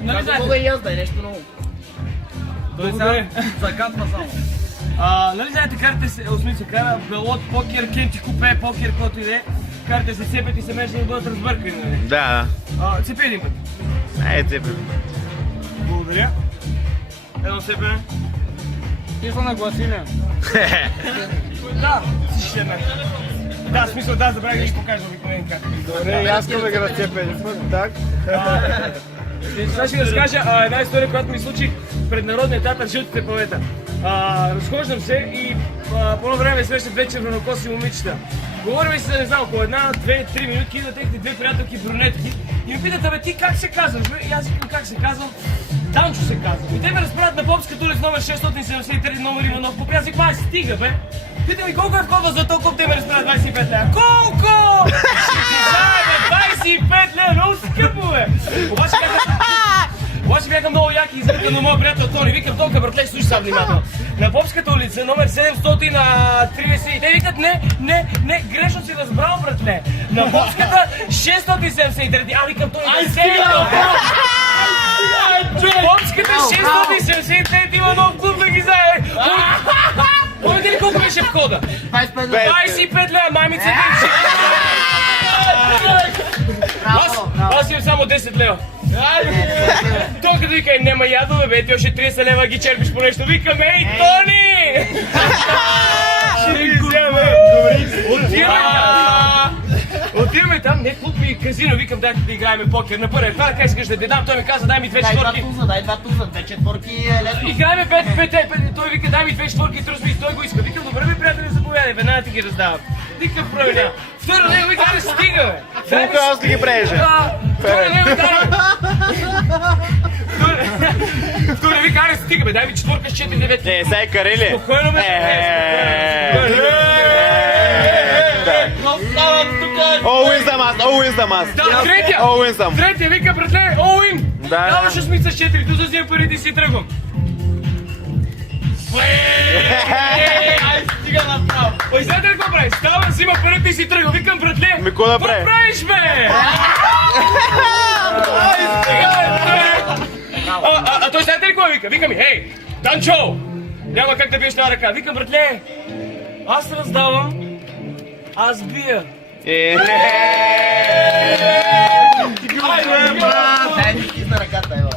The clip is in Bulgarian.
Нали знаете? Мога и аз да е нещо много. Благодаря. Закатва само. Нали знаете, картите се, осми се кара, белот, покер, кенти, купе, покер, който и да е. Картите се цепят и се межда да бъдат разбъркани, нали? Да. Цепи един път. Ай, цепи. Благодаря. Едно цепене. Ти са нагласили. Да, всички една. Да, в смисъл, да, забравих да ще покажа обикновен как. Добре, и аз искам да ги разцепя един път, так. Сега ще разкажа една история, която ми случи пред Народния театър Жълтите павета. Разхождам се и по едно време срещах две червенокоси момичета. Говорим си за не знам, около една, две, три минутки, идват техните две приятелки брюнетки и ме питат, абе ти как се казваш, бе? И аз викам как се казвам, Данчо се казва. И те ме разправят на Попската улица номер 673, номер Иванов Поп. Аз викам, стига бе. Питам ми колко е входа за толкова, те ме разправят 25 лева. Колко? Ще 25 лева, много скъпо бе. Обаче бяха много яки и извикам на моя приятел Тони. Викам, толкова братле, слушай сега внимателно. На Попската улица, номер 730, и те викат, не, грешно си разбрал, братле. На Попската 673, а викам, Тони, да се Попската 673 има нов клуб да ги знае. Помните ли колко беше входа? 25 лева, маймица да Аз имам само 10 лева. Той като вика, нема ядове, бе, ти още 30 лева ги черпиш по нещо. Викам, ей, Тони! Ще ги взема. Отиваме там, не клуб и казино, викам, дайте да играем покер на първия. Това как искаш да ти дам, той ми каза, дай ми две четворки. Дай два туза, две четворки е лесно. Играем той вика, дай ми две четворки, тръсми и той го иска. Викам, добре бе, приятели, заповядай, веднага ти ги раздавам. Никакъв проблем. Второ него вика, да стига, бе. Фулка, аз да ги прежа. Второ него вика, аре стига, бе, дай ми четворка с 4-9. Не, сега е карели. Спокойно, бе. Always the must, always the must. Да, третия! Always the must. Третия вика, братле, all-in! Да. Даваш 8 с 4, ту взимам парите и си тръгвам. Ай, стига направо. Ой, знаете ли какво прави? Става, взима парите и си тръгвам. Викам, братле, Ми, какво да какво прави? правиш, бе? Ай, стига, бе! Той знаете ли какво вика? Вика ми, хей, Данчо! Няма как да биеш тази ръка. Викам, братле, аз раздавам, аз бия. Дай ми кисна ръката, ева.